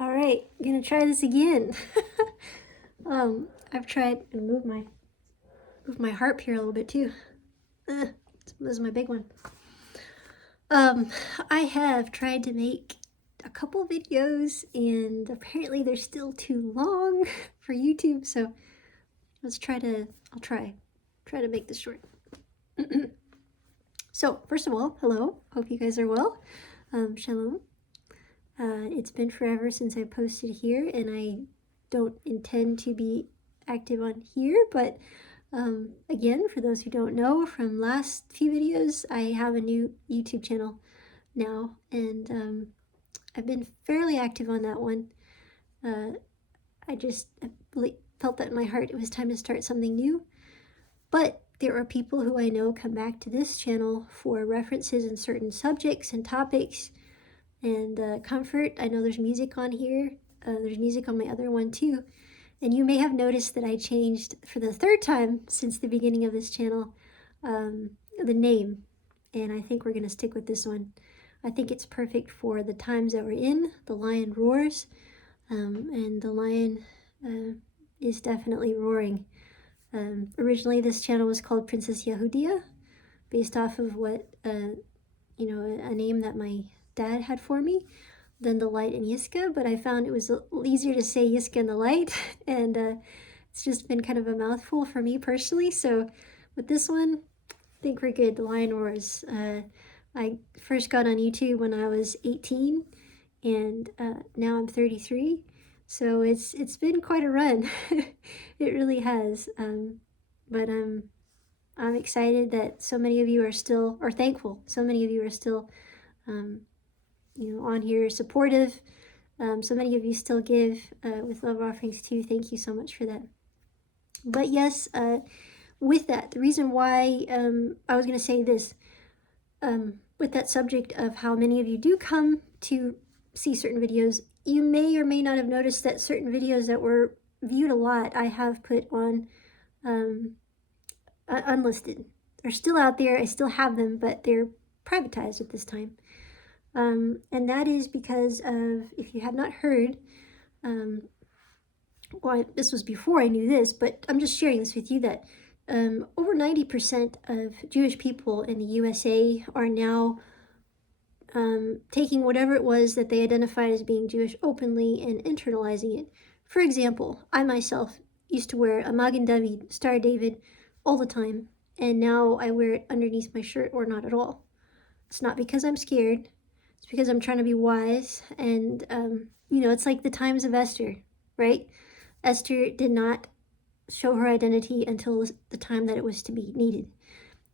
All right, I'm gonna try this again. I've tried to move my harp here a little bit too. This is my big one. I have tried to make a couple videos, and apparently they're still too long for YouTube. So I'll try to make this short. So first of all, hello. Hope you guys are well. Shalom. It's been forever since I posted here, and I don't intend to be active on here, but again, for those who don't know from last few videos, I have a new YouTube channel now, and I've been fairly active on that one. I just felt that in my heart it was time to start something new, but there are people who I know come back to this channel for references in certain subjects and topics and comfort. I know there's music on here. There's music on my other one too. And you may have noticed that I changed for the third time since the beginning of this channel, the name. And I think we're going to stick with this one. I think it's perfect for the times that we're in. The lion roars, and the lion is definitely roaring. Originally, this channel was called Princess Yehudia, based off of what, a name that my dad had for me, than the light and Yiskah, but I found it was easier to say Yiskah and the light, and it's just been kind of a mouthful for me personally. So with this one, I think we're good. The lion roars. I first got on YouTube when I was 18, and now I'm 33. So it's been quite a run. It really has. But I'm excited that so many of you are still, or thankful, so many of you are still, on here, supportive. So many of you still give with love offerings too. Thank you so much for that. But yes, with that, the reason why I was going to say this, with that subject of how many of you do come to see certain videos, you may or may not have noticed that certain videos that were viewed a lot, I have put on unlisted. They're still out there. I still have them, but they're privatized at this time. And that is because of, if you have not heard, well, this was before I knew this, but I'm just sharing this with you, that over 90% of Jewish people in the USA are now taking whatever it was that they identified as being Jewish openly and internalizing it. For example, I myself used to wear a Magen David, Star David, all the time, and now I wear it underneath my shirt or not at all. It's not because I'm scared. It's because I'm trying to be wise, and it's like the times of Esther, right? Esther did not show her identity until the time that it was to be needed.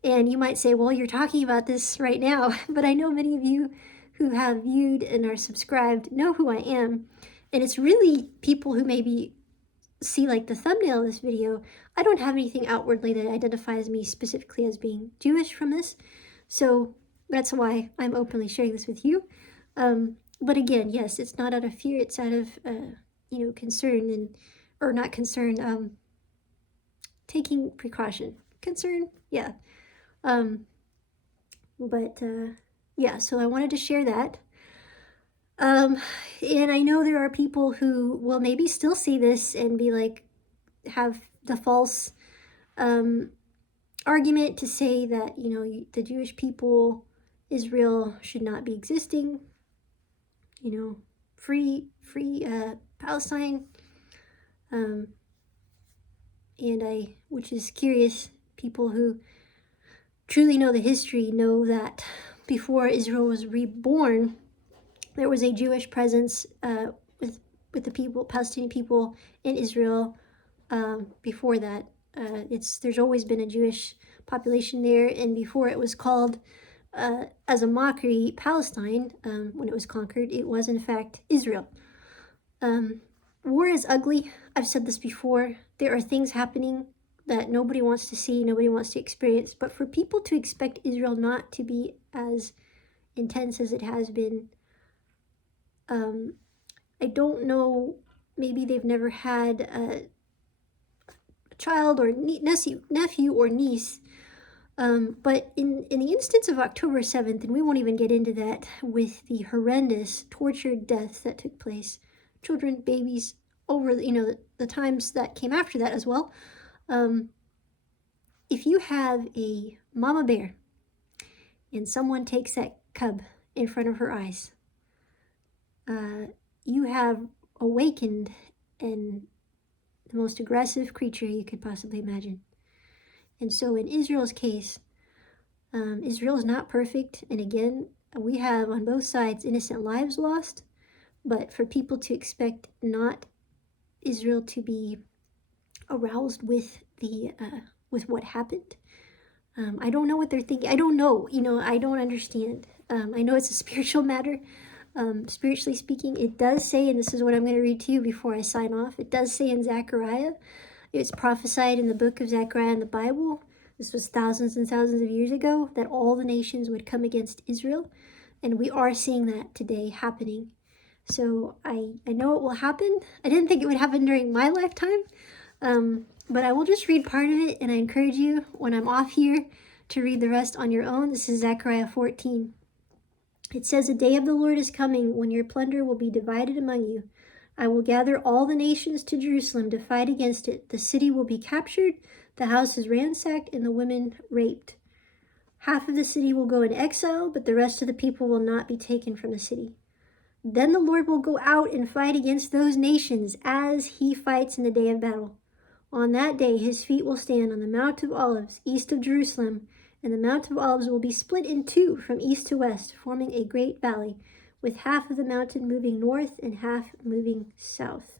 And you might say, well, you're talking about this right now, but I know many of you who have viewed and are subscribed know who I am, and it's really people who maybe see like the thumbnail of this video. I don't have anything outwardly that identifies me specifically as being Jewish from this, so that's why I'm openly sharing this with you. But again, yes, it's not out of fear, it's out of concern, or not concern, taking precaution. Concern, yeah. Yeah, so I wanted to share that. And I know there are people who will maybe still see this and be like, have the false argument to say that, the Jewish people, Israel, should not be existing, free Palestine. Which is curious, people who truly know the history know that before Israel was reborn, there was a Jewish presence with the people, Palestinian people in Israel. Before that, there's always been a Jewish population there, and before it was called as a mockery Palestine, when it was conquered, it was in fact Israel. War is ugly. I've said this before. There are things happening that nobody wants to see, nobody wants to experience. But for people to expect Israel not to be as intense as it has been, I don't know, maybe they've never had a child or nephew or niece. But in the instance of October 7th, and we won't even get into that with the horrendous tortured deaths that took place, children, babies, over the times that came after that as well. If you have a mama bear and someone takes that cub in front of her eyes, you have awakened the most aggressive creature you could possibly imagine. And so in Israel's case, Israel is not perfect. And again, we have on both sides innocent lives lost. But for people to expect not Israel to be aroused with with what happened, I don't know what they're thinking. I don't know. I don't understand. I know it's a spiritual matter. Spiritually speaking, it does say, and this is what I'm going to read to you before I sign off, it does say in Zechariah, it's prophesied in the book of Zechariah in the Bible, this was thousands and thousands of years ago, that all the nations would come against Israel, and we are seeing that today happening. So I know it will happen. I didn't think it would happen during my lifetime, but I will just read part of it, and I encourage you, when I'm off here, to read the rest on your own. This is Zechariah 14. It says, "The day of the Lord is coming, when your plunder will be divided among you. I will gather all the nations to Jerusalem to fight against it. The city will be captured, the houses ransacked, and the women raped. Half of the city will go in exile, but the rest of the people will not be taken from the city. Then the Lord will go out and fight against those nations as he fights in the day of battle. On that day, his feet will stand on the Mount of Olives, east of Jerusalem, and the Mount of Olives will be split in two from east to west, forming a great valley, with half of the mountain moving north and half moving south.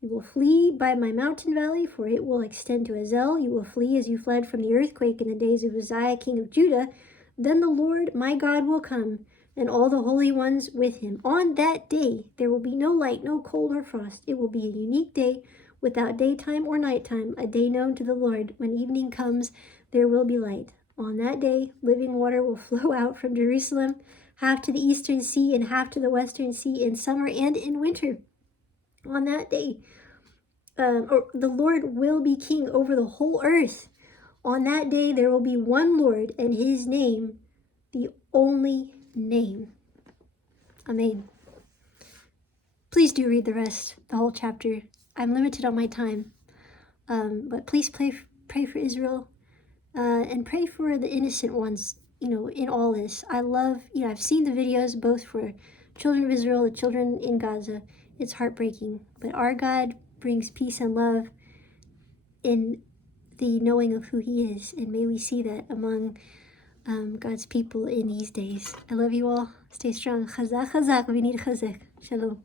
You will flee by my mountain valley, for it will extend to Azel. You will flee as you fled from the earthquake in the days of Uzziah, king of Judah. Then the Lord my God will come, and all the holy ones with him. On that day, there will be no light, no cold or frost. It will be a unique day, without daytime or nighttime, a day known to the Lord. When evening comes, there will be light. On that day, living water will flow out from Jerusalem, half to the eastern sea and half to the western sea, in summer and in winter. On that day, the Lord will be king over the whole earth. On that day, there will be one Lord, and his name, the only name." Amen. Please do read the rest, the whole chapter. I'm limited on my time, but please pray for Israel, and pray for the innocent ones, in all this. I love, I've seen the videos both for children of Israel, the children in Gaza. It's heartbreaking, but our God brings peace and love in the knowing of who he is, and may we see that among God's people in these days. I love you all. Stay strong. Chazak, chazak. We need chazak. Shalom.